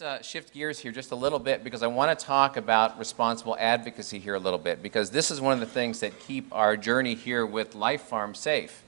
let's shift gears here just a little bit because I want to talk about responsible advocacy here a little bit because this is one of the things that keep our journey here with Life Farm safe.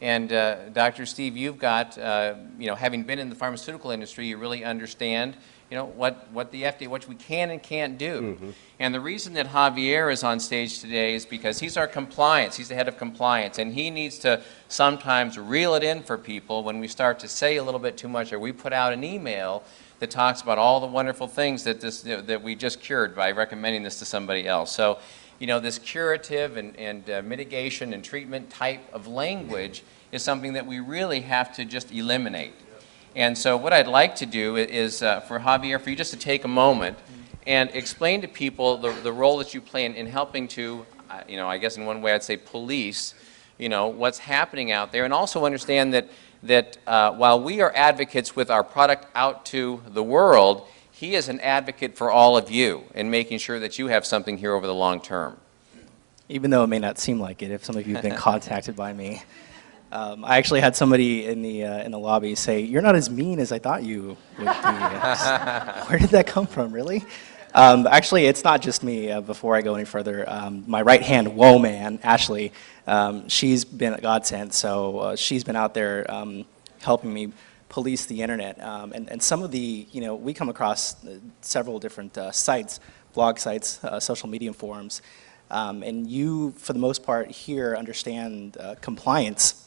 And Dr. Steve, you've got, having been in the pharmaceutical industry, you really understand, what the FDA, what we can and can't do. Mm-hmm. And the reason that Javier is on stage today is because he's our compliance, he's the head of compliance, and he needs to sometimes reel it in for people when we start to say a little bit too much or we put out an email that talks about all the wonderful things that that we just cured by recommending this to somebody else. So, this curative and mitigation and treatment type of language is something that we really have to just eliminate. And so what I'd like to do is for Javier, for you just to take a moment and explain to people the role that you play in helping to, I guess in one way I'd say police, what's happening out there, and also understand that while we are advocates with our product out to the world, he is an advocate for all of you in making sure that you have something here over the long term. Even though it may not seem like it, if some of you have been contacted by me. I actually had somebody in the lobby say, "You're not as mean as I thought you would be." Where did that come from, really? Actually, it's not just me. Before I go any further, my right-hand woe man, Ashley, she's been a godsend. So she's been out there helping me police the internet. And some of the, we come across several different sites, blog sites, social media forums, and you, for the most part, here understand compliance,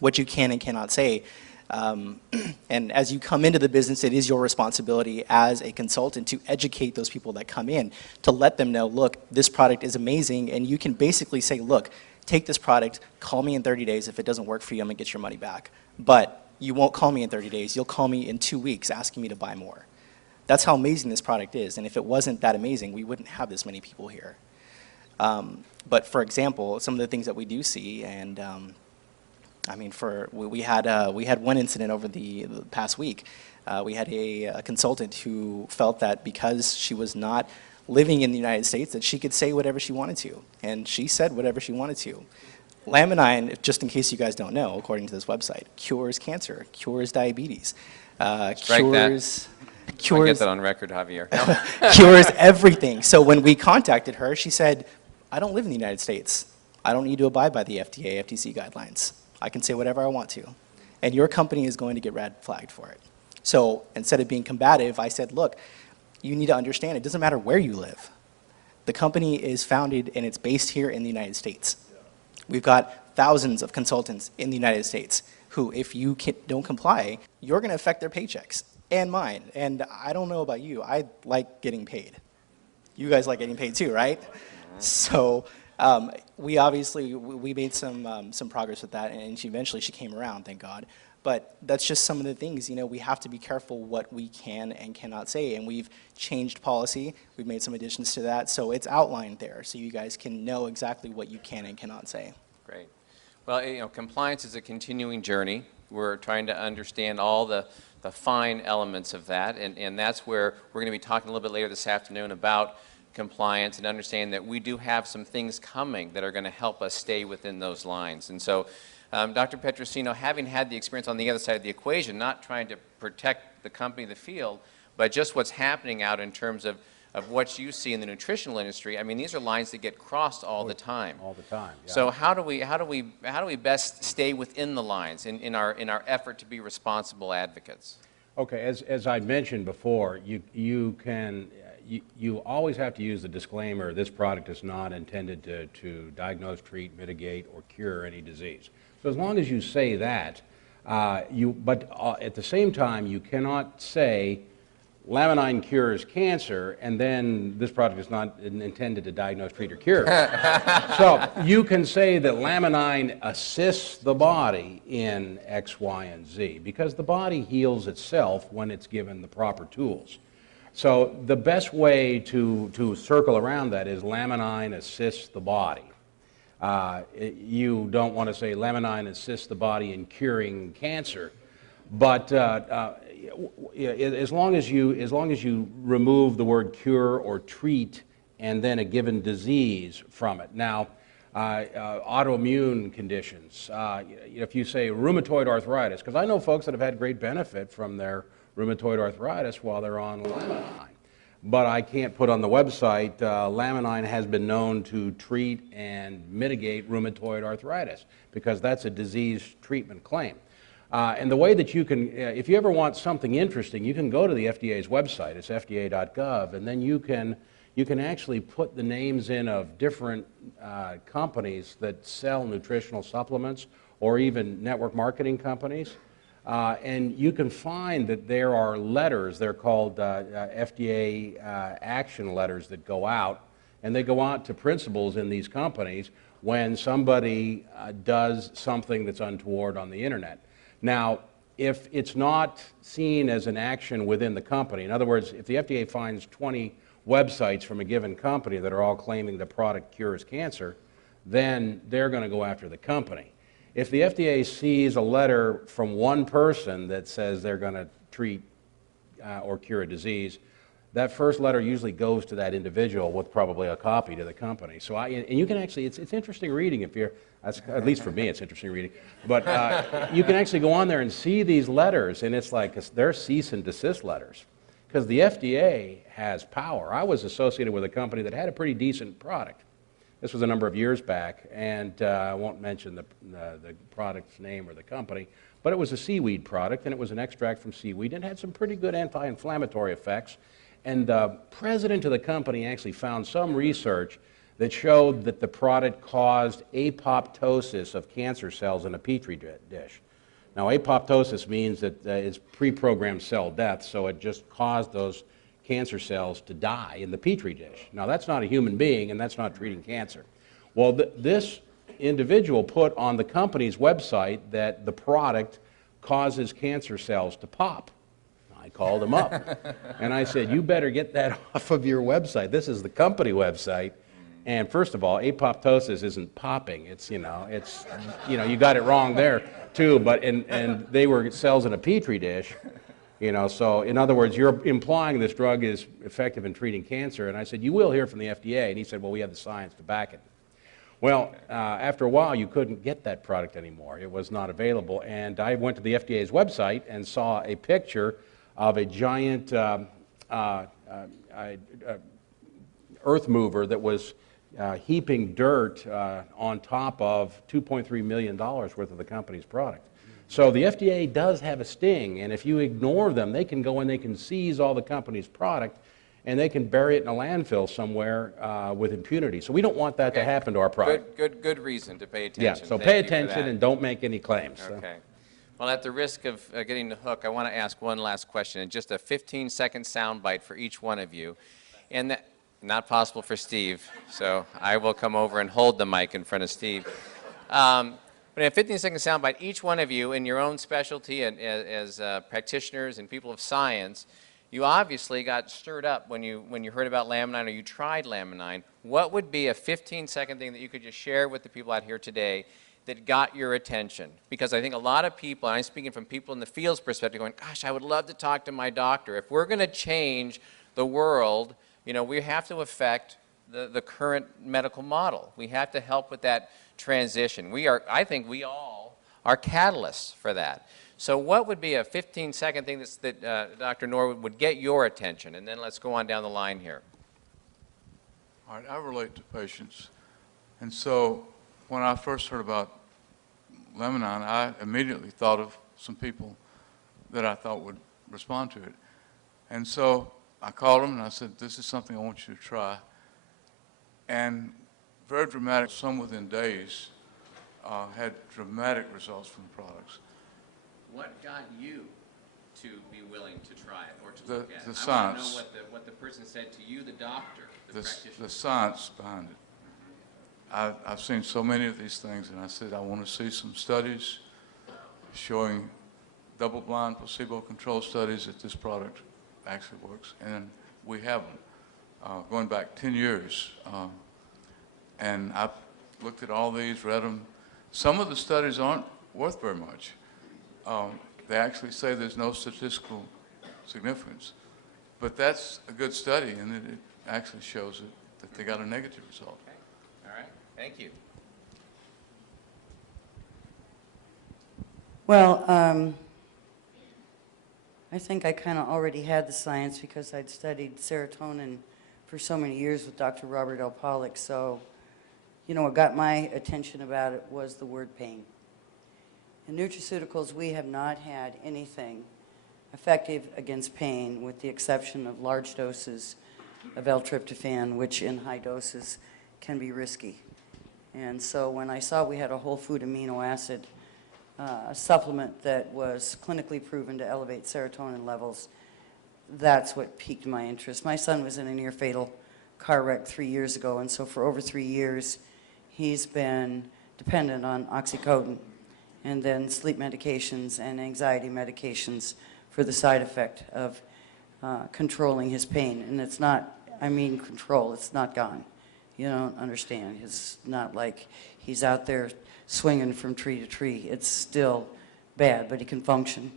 what you can and cannot say. And as you come into the business, it is your responsibility as a consultant to educate those people that come in, to let them know, look, this product is amazing, and you can basically say, look, take this product, call me in 30 days. If it doesn't work for you, I'm gonna get your money back. But you won't call me in 30 days. You'll call me in 2 weeks asking me to buy more. That's how amazing this product is. And if it wasn't that amazing, we wouldn't have this many people here. But for example, some of the things that we do see, and we had one incident over the past week. We had a consultant who felt that because she was not living in the United States, that she could say whatever she wanted to, and she said whatever she wanted to. Laminine, just in case you guys don't know, according to this website, cures cancer, cures diabetes, cures. I'll get that on record, Javier. Cures everything. So when we contacted her, she said, I don't live in the United States. I don't need to abide by the FDA, FTC guidelines. I can say whatever I want to. And your company is going to get red flagged for it. So instead of being combative, I said, look, you need to understand it doesn't matter where you live. The company is founded and it's based here in the United States. We've got thousands of consultants in the United States who, if you don't comply, you're going to affect their paychecks and mine. And I don't know about you. I like getting paid. You guys like getting paid too, right? So we obviously made some progress with that, and eventually she came around, thank God. But that's just some of the things, we have to be careful what we can and cannot say, and we've changed policy, we've made some additions to that, so it's outlined there, so you guys can know exactly what you can and cannot say. Great. Well, compliance is a continuing journey. We're trying to understand all the fine elements of that, and that's where we're going to be talking a little bit later this afternoon about compliance and understand that we do have some things coming that are going to help us stay within those lines. And so, Dr. Petrosino, having had the experience on the other side of the equation, not trying to protect the company, the field, but just what's happening out in terms of what you see in the nutritional industry. I mean, these are lines that get crossed all the time. All the time. Yeah. So how do we best stay within the lines in our effort to be responsible advocates? Okay, as I mentioned before, you always have to use the disclaimer, this product is not intended to diagnose, treat, mitigate, or cure any disease. So as long as you say that, but at the same time, you cannot say Laminine cures cancer, and then this product is not intended to diagnose, treat, or cure. So you can say that Laminine assists the body in X, Y, and Z, because the body heals itself when it's given the proper tools. So the best way to circle around that is Laminine assists the body. You don't want to say Laminine assists the body in curing cancer, but as long as you remove the word cure or treat and then a given disease from it. Now, autoimmune conditions, if you say rheumatoid arthritis, because I know folks that have had great benefit from their rheumatoid arthritis while they're on Laminine. But I can't put on the website, Laminine has been known to treat and mitigate rheumatoid arthritis, because that's a disease treatment claim. And the way that you can, if you ever want something interesting, you can go to the FDA's website, it's fda.gov, and then you can actually put the names in of different companies that sell nutritional supplements, or even network marketing companies. And you can find that there are letters, they're called FDA action letters, that go out, and they go out to principals in these companies when somebody does something that's untoward on the internet. Now, if it's not seen as an action within the company, in other words, if the FDA finds 20 websites from a given company that are all claiming the product cures cancer, then they're going to go after the company. If the FDA sees a letter from one person that says they're going to treat or cure a disease, that first letter usually goes to that individual with probably a copy to the company. So and you can actually, it's interesting reading if you're, at least for me it's interesting reading, but you can actually go on there and see these letters, and it's like they're cease and desist letters, because the FDA has power. I was associated with a company that had a pretty decent product. This was a number of years back, and I won't mention the product's name or the company, but it was a seaweed product, and it was an extract from seaweed, and had some pretty good anti-inflammatory effects. And the president of the company actually found some research that showed that the product caused apoptosis of cancer cells in a Petri dish. Now, apoptosis means that it's pre-programmed cell death, so it just caused those cancer cells to die in the Petri dish. Now, that's not a human being, and that's not treating cancer. Well, this individual put on the company's website that the product causes cancer cells to pop. I called him up, and I said, you better get that off of your website. This is the company website. And first of all, apoptosis isn't popping. It's, you got it wrong there, too. But, and they were cells in a Petri dish. So in other words, you're implying this drug is effective in treating cancer. And I said, you will hear from the FDA. And he said, well, we have the science to back it. Well, after a while, you couldn't get that product anymore. It was not available. And I went to the FDA's website and saw a picture of a giant earth mover that was heaping dirt on top of $2.3 million worth of the company's product. So the FDA does have a sting, and if you ignore them, they can go and they can seize all the company's product, and they can bury it in a landfill somewhere with impunity. So we don't want that to happen to our product. Good reason to pay attention. Yeah, so pay attention and don't make any claims. Okay. So. Well, at the risk of getting the hook, I want to ask one last question, and just a 15-second soundbite for each one of you. And that, not possible for Steve, so I will come over and hold the mic in front of Steve. But in a 15-second soundbite, each one of you in your own specialty and as practitioners and people of science, you obviously got stirred up when you heard about Laminine or you tried Laminine. What would be a 15-second thing that you could just share with the people out here today that got your attention? Because I think a lot of people, and I'm speaking from people in the field's perspective, going, gosh, I would love to talk to my doctor. If we're going to change the world, we have to affect the current medical model. We have to help with that transition. I think we all are catalysts for that. So what would be a 15-second thing that Dr. Norwood would get your attention? And then let's go on down the line here. All right, I relate to patients. And so when I first heard about Laminine, I immediately thought of some people that I thought would respond to it. And so I called them and I said, this is something I want you to try. And very dramatic, some within days, had dramatic results from the products. What got you to be willing to try it or to look at it? The science. I want to know what the person said to you, the doctor, the practitioner. The science behind it. I've seen so many of these things, and I said I want to see some studies showing double-blind, placebo-controlled studies that this product actually works, and we have them going back 10 years. And I've looked at all these, read them. Some of the studies aren't worth very much. They actually say there's no statistical significance. But that's a good study, and it actually shows that they got a negative result. Okay. All right. Thank you. Well, I think I kind of already had the science because I'd studied serotonin for so many years with Dr. Robert L. Pollack. So, you know, what got my attention about it was the word pain. In nutraceuticals, we have not had anything effective against pain with the exception of large doses of L-tryptophan, which in high doses can be risky. And so when I saw we had a whole food amino acid supplement that was clinically proven to elevate serotonin levels, that's what piqued my interest. My son was in a near-fatal car wreck 3 years ago, and so for over 3 years, he's been dependent on oxycodone and then sleep medications and anxiety medications for the side effect of controlling his pain. And it's not, I mean control, it's not gone. You don't understand. It's not like he's out there swinging from tree to tree. It's still bad, but he can function.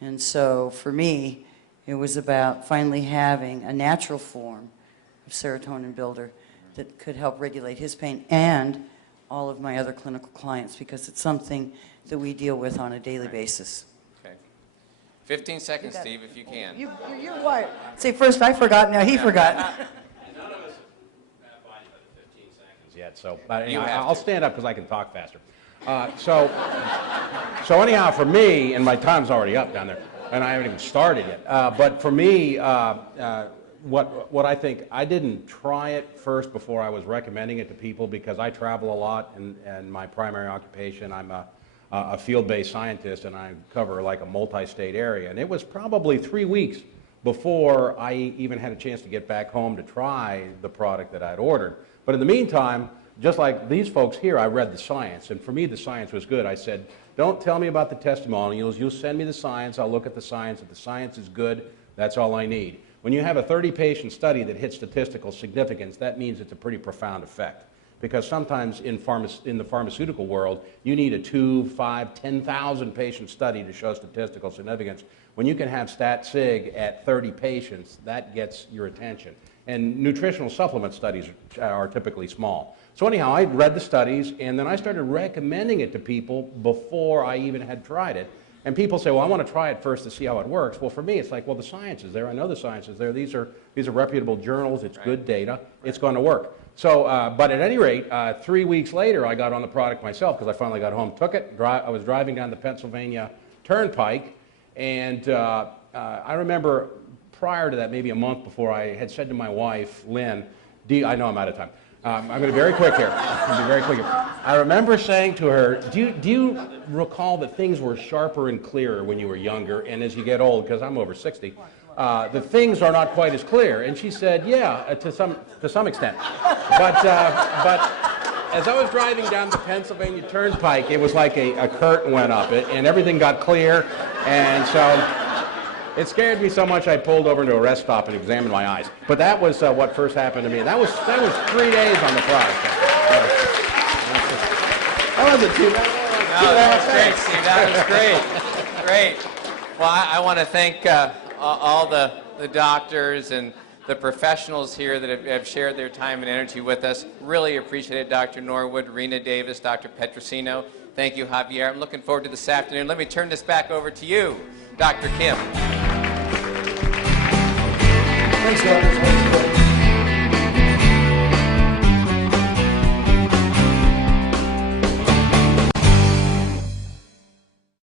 And so for me, it was about finally having a natural form of serotonin builder that could help regulate his pain and all of my other clinical clients, because it's something that we deal with on a daily basis. Okay. 15 seconds, Steve, if you can. You're quiet. Say first I forgot, now he forgot. None of us have fine by the 15 seconds yet, so but anyway, You have I'll to. stand up because I can talk faster. So anyhow, for me, and my time's already up down there, and I haven't even started yet, but for me, what I think, I didn't try it first before I was recommending it to people because I travel a lot, and my primary occupation, I'm a field-based scientist, and I cover like a multi-state area, and it was probably 3 weeks before I even had a chance to get back home to try the product that I'd ordered. But in the meantime, just like these folks here, I read the science, and for me the science was good. I said, don't tell me about the testimonials, you'll send me the science, I'll look at the science. If the science is good, that's all I need. When you have a 30-patient study that hits statistical significance, that means it's a pretty profound effect. Because sometimes in the pharmaceutical world, you need a 2, 5, 10,000 patient study to show statistical significance. When you can have stat sig at 30 patients, that gets your attention. And nutritional supplement studies are typically small. So anyhow, I read the studies, and then I started recommending it to people before I even had tried it. And people say, well, I want to try it first to see how it works. Well, for me, it's like, well, the science is there. I know the science is there. These are reputable journals. It's good data. It's going to work. So, but at any rate, 3 weeks later, I got on the product myself because I finally got home, took it. I was driving down the Pennsylvania Turnpike, and I remember prior to that, maybe a month before, I had said to my wife, Lynn, I know I'm out of time. I'm going to be very quick here. I remember saying to her, do you recall that things were sharper and clearer when you were younger, and as you get old, because I'm over 60, the things are not quite as clear? And she said, yeah, to some extent. But as I was driving down the Pennsylvania Turnpike, it was like a curtain went up, and everything got clear, and so it scared me so much I pulled over into a rest stop and examined my eyes. But that was what first happened to me. That was 3 days on the product. That wasn't too bad. No, that was great, Steve. That was great. Great. Well, I want to thank all the doctors and the professionals here that have shared their time and energy with us. Really appreciate it, Dr. Norwood, Rena Davis, Dr. Petrosino. Thank you, Javier. I'm looking forward to this afternoon. Let me turn this back over to you, Dr. Kim. Thanks, Dr.